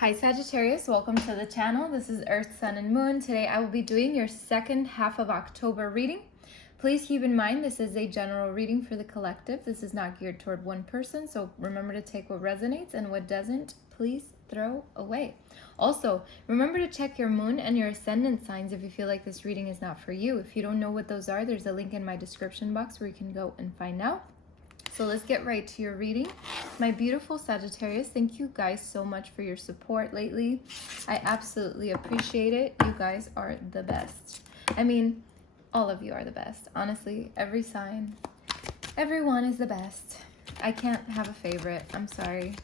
Hi Sagittarius, welcome to the channel. This is Earth, Sun, and Moon. Today I will be doing your second half of October reading. Please keep in mind this is a general reading for the collective. This is not geared toward one person, so remember to take what resonates and what doesn't, please throw away. Also, remember to check your moon and your ascendant signs if you feel like this reading is not for you. If you don't know what those are, there's a link in my description box where you can go and find out. So let's get right to your reading. My beautiful Sagittarius, thank you guys so much for your support lately. I absolutely appreciate it. You guys are the best. I mean, all of you are the best. Honestly, every sign, everyone is the best. I can't have a favorite. I'm sorry.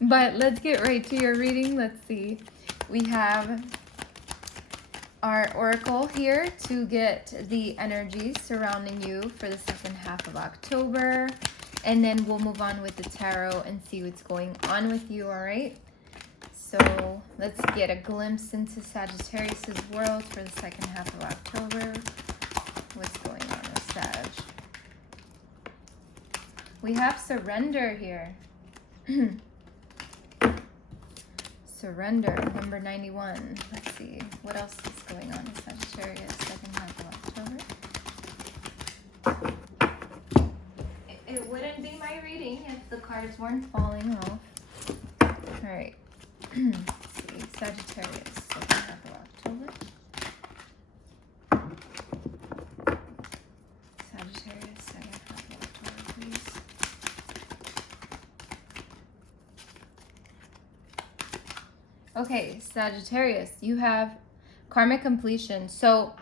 But let's get right to your reading. Let's see. We have our oracle here to get the energies surrounding you for the second half of October, and then we'll move on with the tarot and see what's going on with you. All right, so let's get a glimpse into Sagittarius's world for the second half of October. What's going on with Sag? We have surrender here. Surrender, number 91. Let's see, what else is going on in Sagittarius, second half of October? It wouldn't be my reading if the cards weren't falling off. All right, let's see, Sagittarius, second half of October. Sagittarius, second half of October, please. Okay, Sagittarius, you have karmic completion. So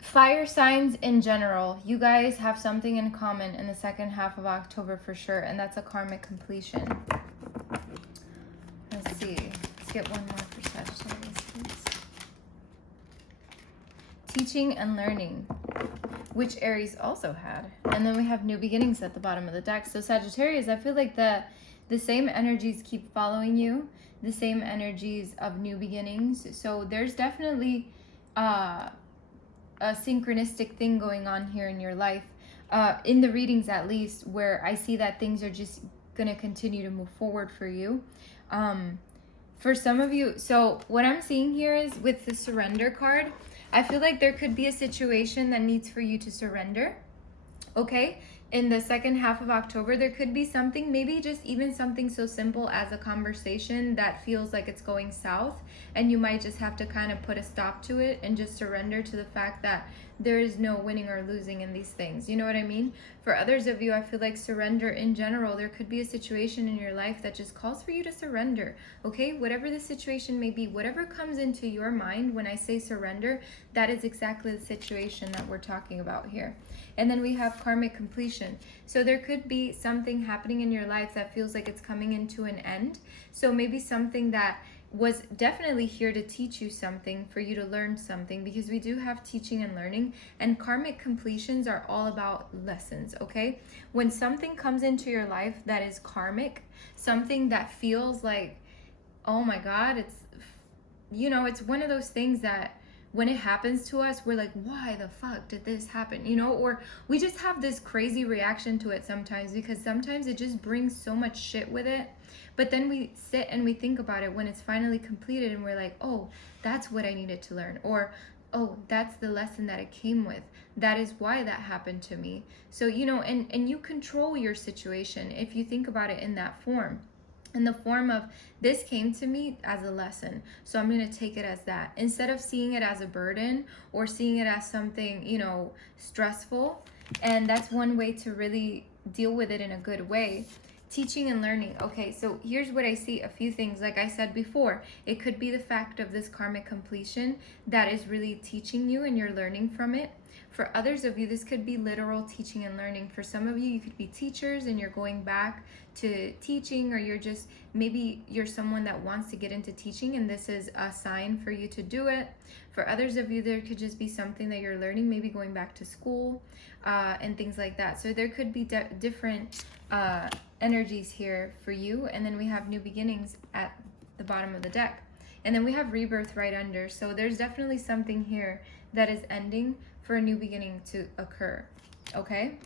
fire signs in general, you guys have something in common in the second half of October for sure, and that's a karmic completion. Let's see. Let's get one more for Sagittarius, please. Teaching and learning, which Aries also had. And then we have new beginnings at the bottom of the deck. So Sagittarius, I feel like the same energies keep following you. The same energies of new beginnings. So there's definitely a synchronistic thing going on here in your life, in the readings at least, where I see that things are just going to continue to move forward for you. For some of you, so what I'm seeing here is with the surrender card, I feel like there could be a situation that needs for you to surrender. Okay? In the second half of October, there could be something, maybe just even something so simple as a conversation that feels like it's going south, and you might just have to kind of put a stop to it and just surrender to the fact that there is no winning or losing in these things. You know what I mean? For others of you, I feel like surrender in general, there could be a situation in your life that just calls for you to surrender. Okay? Whatever the situation may be, whatever comes into your mind when I say surrender, that is exactly the situation that we're talking about here. And then we have karmic completion. So there could be something happening in your life that feels like it's coming into an end. So maybe something that was definitely here to teach you something, for you to learn something, because we do have teaching and learning, and karmic completions are all about lessons, okay? When something comes into your life that is karmic, something that feels like, oh my God, it's, you know, it's one of those things that when it happens to us, we're like, why the fuck did this happen? You know, or we just have this crazy reaction to it sometimes, because sometimes it just brings so much shit with it. But then we sit and we think about it when it's finally completed, and we're like, oh, that's what I needed to learn. Or, oh, that's the lesson that it came with. That is why that happened to me. So, you know, and you control your situation if you think about it in that form. In the form of, this came to me as a lesson, so I'm going to take it as that, instead of seeing it as a burden or seeing it as something, you know, stressful. And that's one way to really deal with it in a good way. Teaching and learning. Okay, so here's what I see, a few things. Like I said before, it could be the fact of this karmic completion that is really teaching you and you're learning from it. For others of you, this could be literal teaching and learning. For some of you, you could be teachers and you're going back to teaching, or you're just, maybe you're someone that wants to get into teaching and this is a sign for you to do it. For others of you, there could just be something that you're learning, maybe going back to school and things like that. So there could be different energies here for you. And then we have new beginnings at the bottom of the deck. And then we have rebirth right under. So there's definitely something here that is ending for a new beginning to occur. Okay?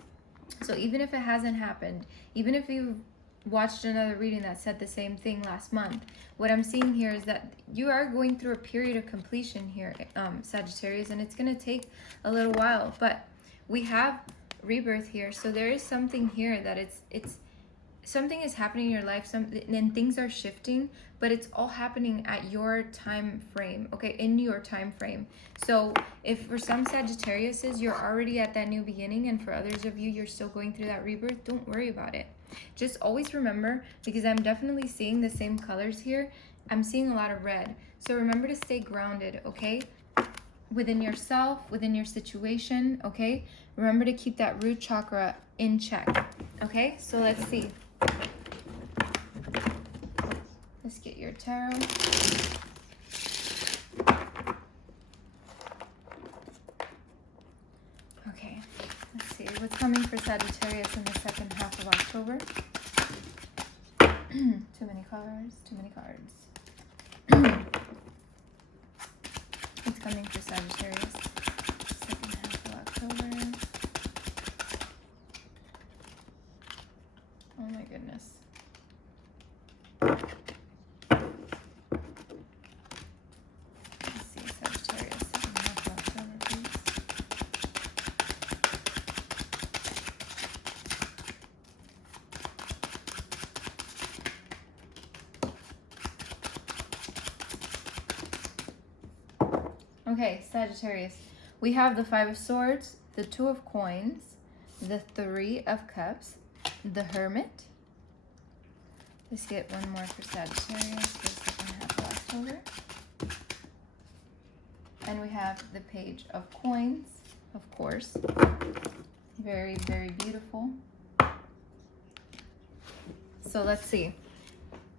So even if it hasn't happened, even if you've watched another reading that said the same thing last month. What I'm seeing here is that you are going through a period of completion here, Sagittarius, and it's going to take a little while, but we have rebirth here. So there is something here that it's something is happening in your life, and things are shifting, but it's all happening at your time frame, okay, in your time frame. So if for some Sagittariuses, you're already at that new beginning, and for others of you, you're still going through that rebirth, don't worry about it. Just always remember, because I'm definitely seeing the same colors here, I'm seeing a lot of red. So remember to stay grounded, okay? Within yourself, within your situation, okay? Remember to keep that root chakra in check, okay? So let's see. Let's get your tarot. Okay, let's see. What's coming for Sagittarius in the second half of October? Too many cards, too many cards. What's coming for Sagittarius? Second half of October. Oh my goodness. Let's see, Sagittarius, second half of October, please. Okay, Sagittarius, we have the Five of Swords, the Two of Coins, the Three of Cups, the Hermit. Let's get one more for Sagittarius for the second half of October. And we have the Page of Coins, of course. Very, very beautiful. So let's see.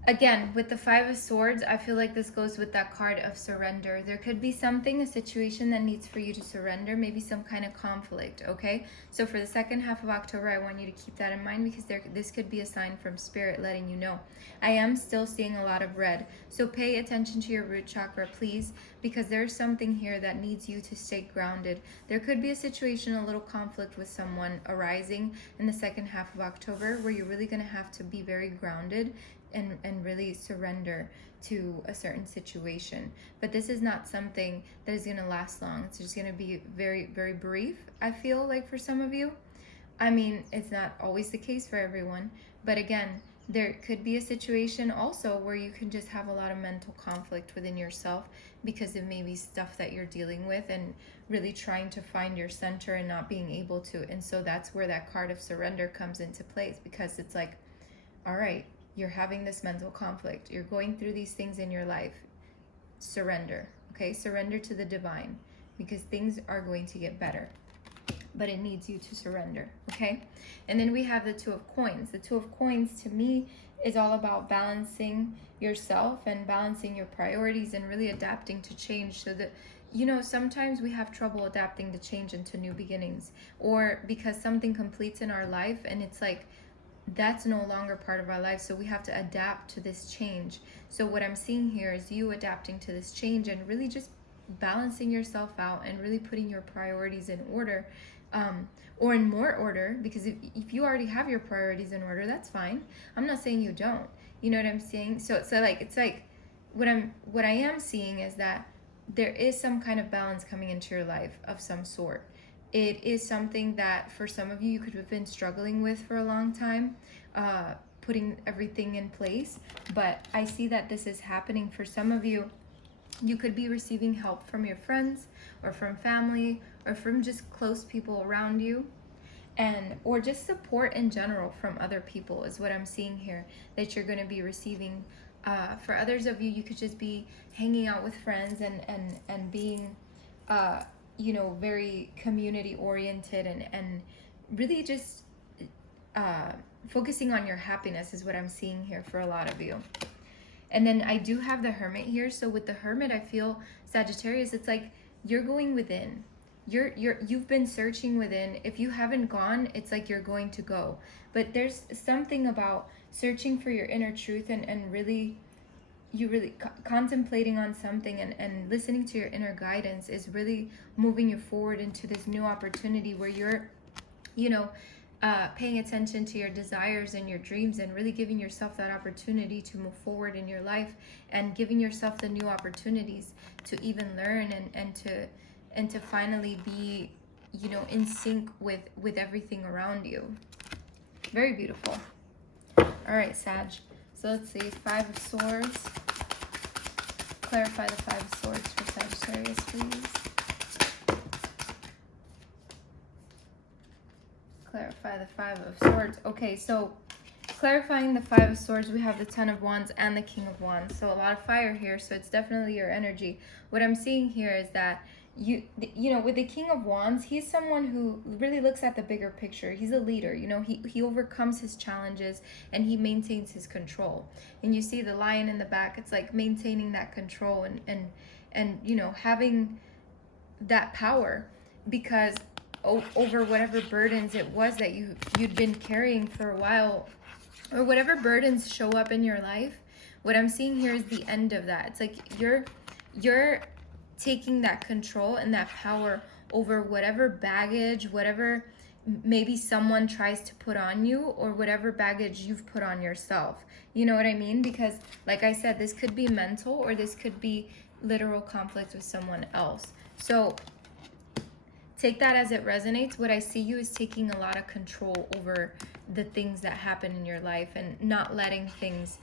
Again, with the Five of Swords, I feel like this goes with that card of surrender. There could be something, a situation that needs for you to surrender, maybe some kind of conflict, okay? So for the second half of October, I want you to keep that in mind, because this could be a sign from Spirit letting you know. I am still seeing a lot of red, so pay attention to your root chakra, please, because there's something here that needs you to stay grounded. There could be a situation, a little conflict with someone arising in the second half of October, where you're really going to have to be very grounded and really surrender to a certain situation. But this is not something that is going to last long. It's just going to be very, very brief, I feel like, for some of you. I mean, it's not always the case for everyone, but again, there could be a situation also where you can just have a lot of mental conflict within yourself because of maybe stuff that you're dealing with and really trying to find your center and not being able to. And so that's where that card of surrender comes into place, because it's like, all right, you're having this mental conflict. You're going through these things in your life. Surrender, okay? Surrender to the divine, because things are going to get better. But it needs you to surrender, okay? And then we have the Two of Coins. The Two of Coins, to me, is all about balancing yourself and balancing your priorities and really adapting to change, so that, you know, sometimes we have trouble adapting to change into new beginnings, or because something completes in our life and it's like, that's no longer part of our life, so we have to adapt to this change. So what I'm seeing here is you adapting to this change and really just balancing yourself out and really putting your priorities in order, or in more order, because if you already have your priorities in order, that's fine. I'm not saying you don't, you know what I'm saying? So it's like what I am seeing is that there is some kind of balance coming into your life of some sort. It is something that for some of you, you could have been struggling with for a long time, putting everything in place. But I see that this is happening for some of you. You could be receiving help from your friends or from family or from just close people around you, or just support in general from other people is what I'm seeing here that you're going to be receiving. For others of you, you could just be hanging out with friends and being you know, very community oriented and really just focusing on your happiness is what I'm seeing here for a lot of you. And then I do have the Hermit here. So with the Hermit, I feel, Sagittarius, it's like you're going within. You've been searching within. If you haven't gone, it's like you're going to go. But there's something about searching for your inner truth and really contemplating on something and listening to your inner guidance is really moving you forward into this new opportunity where you're, you know, paying attention to your desires and your dreams, and really giving yourself that opportunity to move forward in your life, and giving yourself the new opportunities to even learn, and to finally be, you know, in sync with everything around you. Very beautiful. All right, Sag. So let's see, 5 of Swords. Clarify the 5 of Swords for Sagittarius, please. Clarify the 5 of Swords. Okay, so clarifying the 5 of Swords, we have the 10 of Wands and the King of Wands. So a lot of fire here, so it's definitely your energy. What I'm seeing here is that you know, with the King of Wands, he's someone who really looks at the bigger picture. He's a leader, you know, he overcomes his challenges and he maintains his control. And you see the lion in the back, it's like maintaining that control and you know, having that power, because over whatever burdens it was that you'd been carrying for a while, or whatever burdens show up in your life. What I'm seeing here is the end of that. It's like you're taking that control and that power over whatever baggage, whatever maybe someone tries to put on you, or whatever baggage you've put on yourself. You know what I mean? Because like I said, this could be mental, or this could be literal conflict with someone else. So take that as it resonates. What I see you is taking a lot of control over the things that happen in your life, and not letting things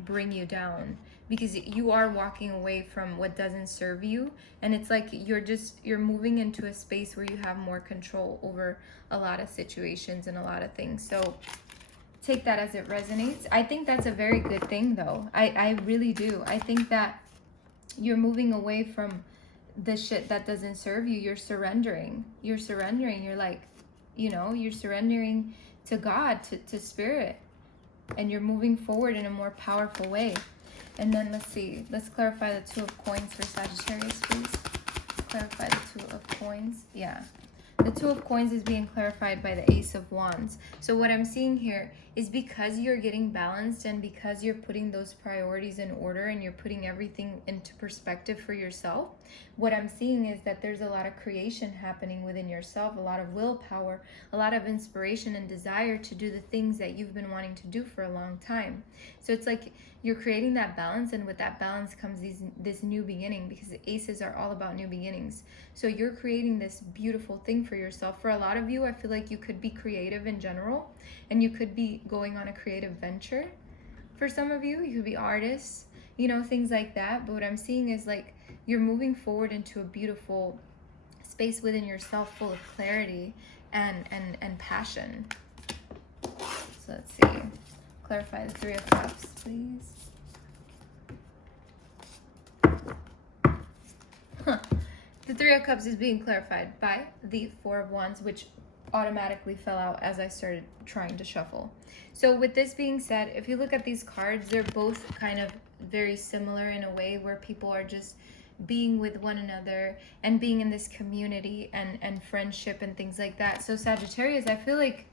bring you down, because you are walking away from what doesn't serve you. And it's like you're moving into a space where you have more control over a lot of situations and a lot of things. So take that as it resonates. I think that's a very good thing, though. I really do. I think that you're moving away from the shit that doesn't serve you. You're surrendering. You're like, you know, you're surrendering to God, to spirit, and you're moving forward in a more powerful way. And then let's see, let's clarify the 2 of Coins for Sagittarius, please. Clarify the 2 of Coins. Yeah, the 2 of Coins is being clarified by the Ace of Wands. So what I'm seeing here is, because you're getting balanced, and because you're putting those priorities in order, and you're putting everything into perspective for yourself, what I'm seeing is that there's a lot of creation happening within yourself, a lot of willpower, a lot of inspiration and desire to do the things that you've been wanting to do for a long time. So it's like you're creating that balance, and with that balance comes this new beginning, because the aces are all about new beginnings. So you're creating this beautiful thing for yourself. For a lot of you, I feel like you could be creative in general, and you could be going on a creative venture. For some of you, you could be artists, you know, things like that. But what I'm seeing is like you're moving forward into a beautiful space within yourself, full of clarity and passion. So let's see. Clarify the 3 of Cups, please. The 3 of Cups is being clarified by the 4 of Wands, which automatically fell out as I started trying to shuffle. So with this being said, if you look at these cards, they're both kind of very similar in a way, where people are just being with one another and being in this community and friendship and things like that. So Sagittarius, I feel like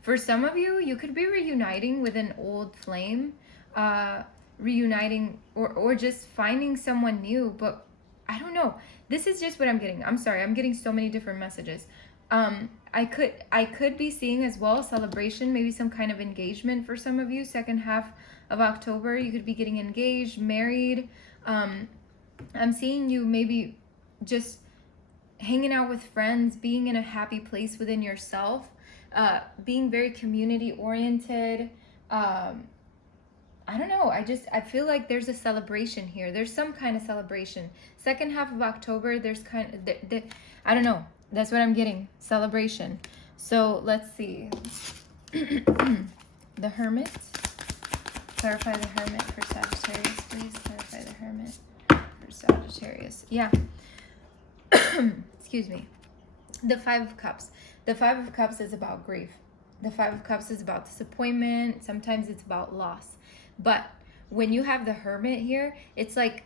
for some of you, you could be reuniting with an old flame, reuniting or just finding someone new. But I don't know. This is just what I'm getting. I'm sorry. I'm getting so many different messages. I could be seeing as well celebration, maybe some kind of engagement for some of you. Second half of October, you could be getting engaged, married. I'm seeing you maybe just hanging out with friends, being in a happy place within yourself, being very community oriented. I don't know. I feel like there's a celebration here. There's some kind of celebration. Second half of October, there's kind of, I don't know. That's what I'm getting. Celebration. So let's see. The Hermit. Clarify the Hermit for Sagittarius, please. Clarify the Hermit for Sagittarius. Yeah. Excuse me. The 5 of Cups. The 5 of Cups is about grief. The 5 of Cups is about disappointment. Sometimes it's about loss. But when you have the Hermit here, it's like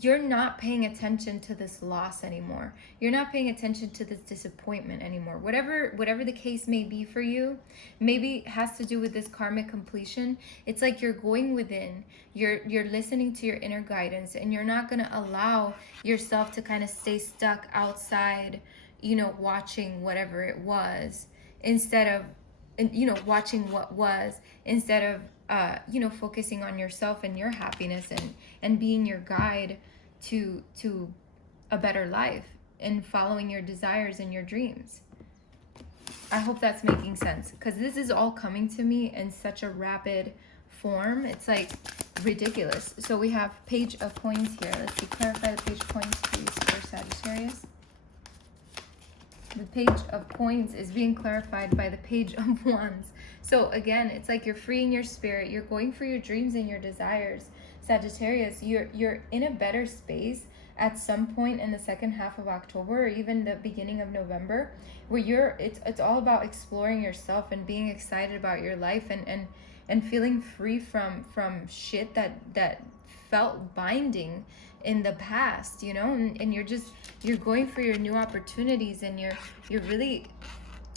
you're not paying attention to this loss anymore. You're not paying attention to this disappointment anymore. Whatever the case may be for you, maybe it has to do with this karmic completion. It's like you're going within, you're listening to your inner guidance, and you're not going to allow yourself to kind of stay stuck outside, you know, watching whatever it was. instead of, you know, watching what was, instead of, you know, focusing on yourself and your happiness, and being your guide to a better life, and following your desires and your dreams. I hope that's making sense, because this is all coming to me in such a rapid form. It's like ridiculous. So we have Page of Coins here. Let's see, clarify the Page of Coins, please, for Sagittarius. The Page of Coins is being clarified by the Page of Wands. So again, it's like you're freeing your spirit. You're going for your dreams and your desires. Sagittarius, you're in a better space at some point in the second half of October, or even the beginning of November, where it's all about exploring yourself and being excited about your life, and feeling free from shit that felt binding in the past, you know, and you're going for your new opportunities, and you're really,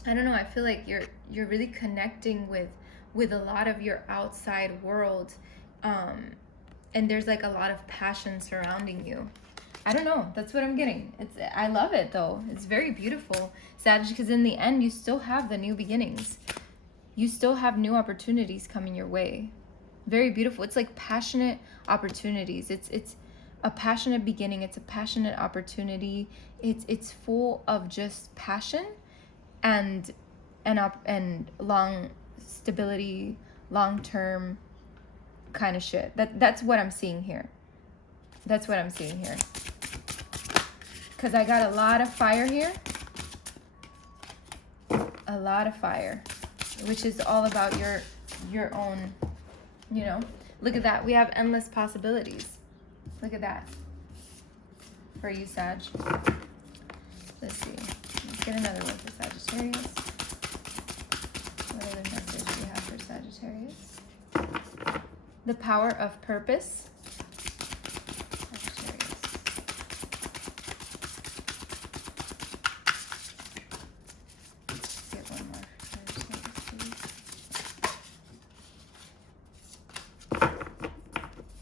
I don't know, I feel like you're really connecting with a lot of your outside world, and there's like a lot of passion surrounding you. I don't know, that's what I'm getting. I love it though. It's very beautiful, Sag, because in the end you still have the new beginnings. You still have new opportunities coming your way. Very beautiful. It's like passionate opportunities. It's a passionate beginning. It's a passionate opportunity. It's full of just passion and long stability, long-term kind of shit. That's what I'm seeing here. That's what I'm seeing here. Because I got a lot of fire here. A lot of fire, which is all about your own, you know. Look at that. We have endless possibilities. Look at that. For you, Sag. Let's see. Let's get another one for Sagittarius. What other message do we have for Sagittarius? The power of purpose.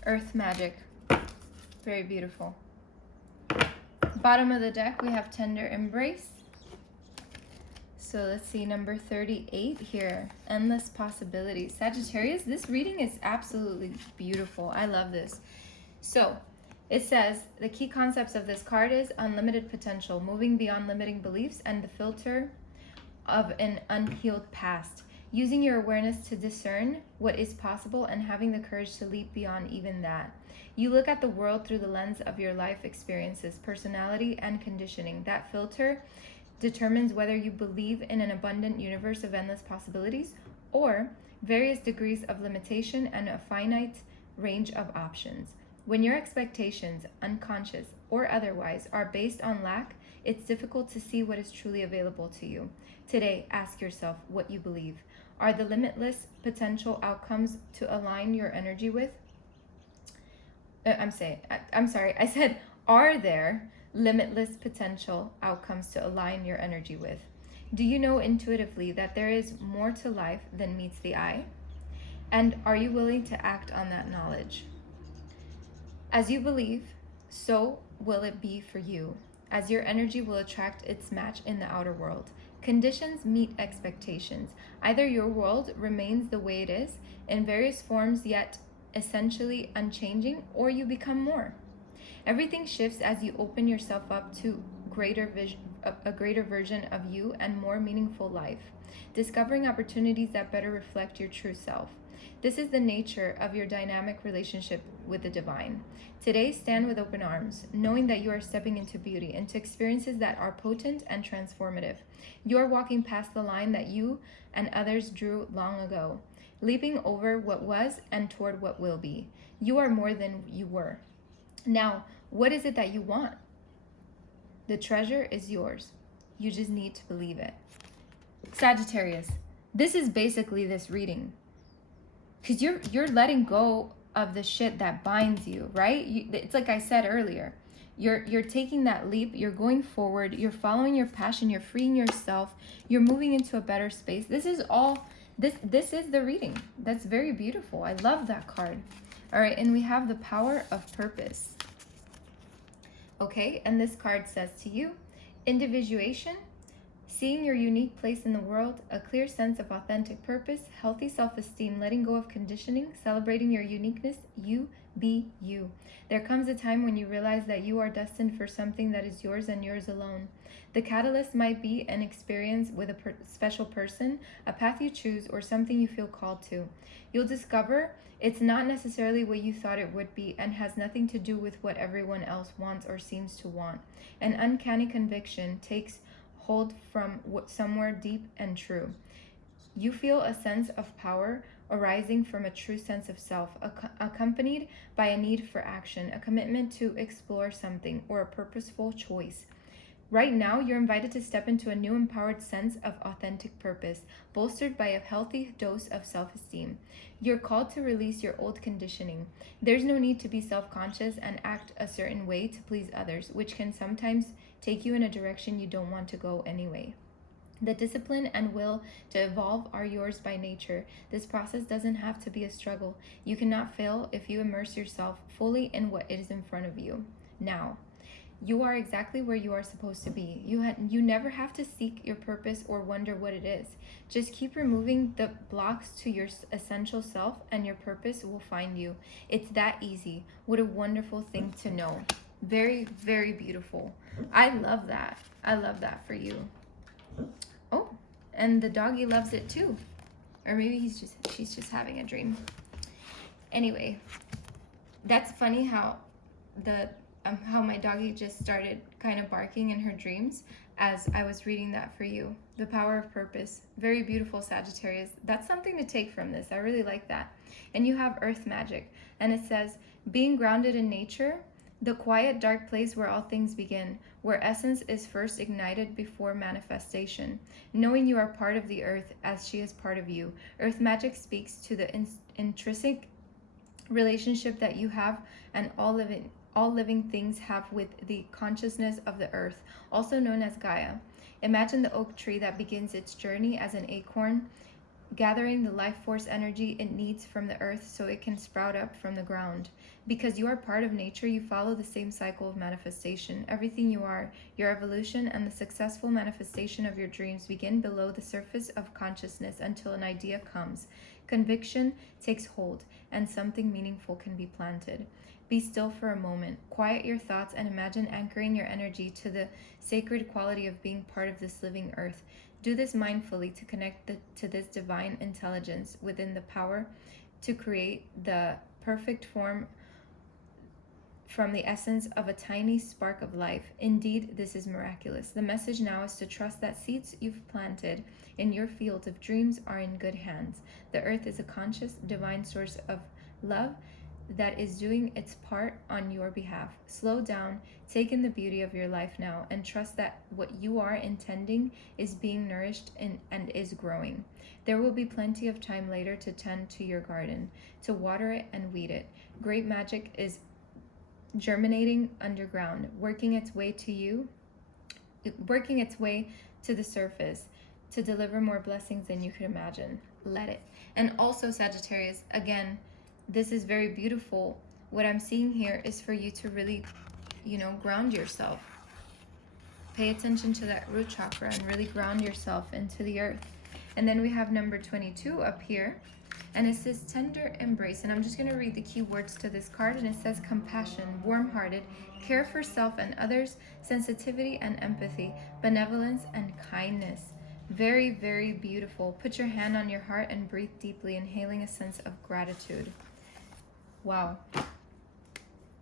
Earth magic. Very beautiful. Bottom of the deck, we have tender embrace. So let's see, number 38 here. Endless possibilities. Sagittarius, this reading is absolutely beautiful. I love this. So it says the key concepts of this card is unlimited potential, moving beyond limiting beliefs and the filter of an unhealed past. Using your awareness to discern what is possible and having the courage to leap beyond even that. You look at the world through the lens of your life experiences, personality, and conditioning. That filter determines whether you believe in an abundant universe of endless possibilities or various degrees of limitation and a finite range of options. When your expectations, unconscious or otherwise, are based on lack, it's difficult to see what is truly available to you. Today, ask yourself what you believe. Are the limitless potential outcomes to align your energy with? I'm sorry. I said, are there limitless potential outcomes to align your energy with? Do you know intuitively that there is more to life than meets the eye? And are you willing to act on that knowledge? As you believe, so will it be for you, as your energy will attract its match in the outer world. Conditions meet expectations. Either your world remains the way it is, in various forms yet essentially unchanging, or you become more. Everything shifts as you open yourself up to a greater version of you and more meaningful life, discovering opportunities that better reflect your true self. This is the nature of your dynamic relationship with the divine. Today, stand with open arms, knowing that you are stepping into beauty, into experiences that are potent and transformative. You are walking past the line that you and others drew long ago, leaping over what was and toward what will be. You are more than you were. Now, what is it that you want? The treasure is yours. You just need to believe it. Sagittarius, this is basically this reading. Because you're letting go of the shit that binds you, right? It's like I said earlier. You're taking that leap. You're going forward. You're following your passion. You're freeing yourself. You're moving into a better space. This is all. This is the reading. That's very beautiful. I love that card. All right, and we have the power of purpose. Okay, and this card says to you, individuation Seeing your unique place in the world, a clear sense of authentic purpose, healthy self-esteem, letting go of conditioning, celebrating your uniqueness, you be you. There comes a time when you realize that you are destined for something that is yours and yours alone. The catalyst might be an experience with a special person, a path you choose, or something you feel called to. You'll discover it's not necessarily what you thought it would be and has nothing to do with what everyone else wants or seems to want. An uncanny conviction takes hold from somewhere deep and true. You feel a sense of power arising from a true sense of self, accompanied by a need for action, a commitment to explore something, or a purposeful choice. Right now, you're invited to step into a new empowered sense of authentic purpose, bolstered by a healthy dose of self-esteem. You're called to release your old conditioning. There's no need to be self-conscious and act a certain way to please others, which can sometimes take you in a direction you don't want to go anyway. The discipline and will to evolve are yours by nature. This process doesn't have to be a struggle. You cannot fail if you immerse yourself fully in what is in front of you. Now, you are exactly where you are supposed to be. You never have to seek your purpose or wonder what it is. Just keep removing the blocks to your essential self and your purpose will find you. It's that easy. What a wonderful thing to know. Very, very beautiful. I love that. I love that for you. Oh, and the doggy loves it too. Or maybe she's just having a dream. Anyway, that's funny how my doggy just started kind of barking in her dreams as I was reading that for you. The power of purpose. Very beautiful, Sagittarius. That's something to take from this. I really like that. And you have earth magic. And it says, being grounded in nature, the quiet, dark place where all things begin, where essence is first ignited before manifestation. Knowing you are part of the earth as she is part of you. Earth magic speaks to the intrinsic relationship that you have and all living things have with the consciousness of the earth, also known as Gaia. Imagine the oak tree that begins its journey as an acorn, gathering the life force energy it needs from the earth so it can sprout up from the ground. Because you are part of nature, you follow the same cycle of manifestation. Everything you are, your evolution, and the successful manifestation of your dreams begin below the surface of consciousness until an idea comes. Conviction takes hold, and something meaningful can be planted. Be still for a moment, quiet your thoughts, and imagine anchoring your energy to the sacred quality of being part of this living earth. Do this mindfully to connect to this divine intelligence within the power to create the perfect form from the essence of a tiny spark of life. Indeed, this is miraculous. The message now is to trust that seeds you've planted in your field of dreams are in good hands. The earth is a conscious, divine source of love that is doing its part on your behalf. Slow down, take in the beauty of your life now, and trust that what you are intending is being nourished and is growing. There will be plenty of time later to tend to your garden, to water it and weed it. Great magic is germinating underground, working its way to the surface to deliver more blessings than you could imagine. Let it. And also, Sagittarius, again, this is very beautiful. What I'm seeing here is for you to really, ground yourself. Pay attention to that root chakra and really ground yourself into the earth. And then we have number 22 up here. And it says tender embrace. And I'm just going to read the key words to this card. And it says compassion, warm-hearted, care for self and others, sensitivity and empathy, benevolence and kindness. Very, very beautiful. Put your hand on your heart and breathe deeply, inhaling a sense of gratitude. Wow.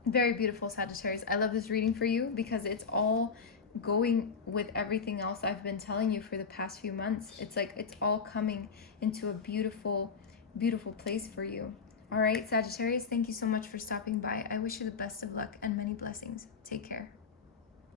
Very beautiful, Sagittarius. I love this reading for you because it's all going with everything else I've been telling you for the past few months. It's like it's all coming into a beautiful, beautiful place for you. All right, Sagittarius, thank you so much for stopping by. I wish you the best of luck and many blessings. Take care.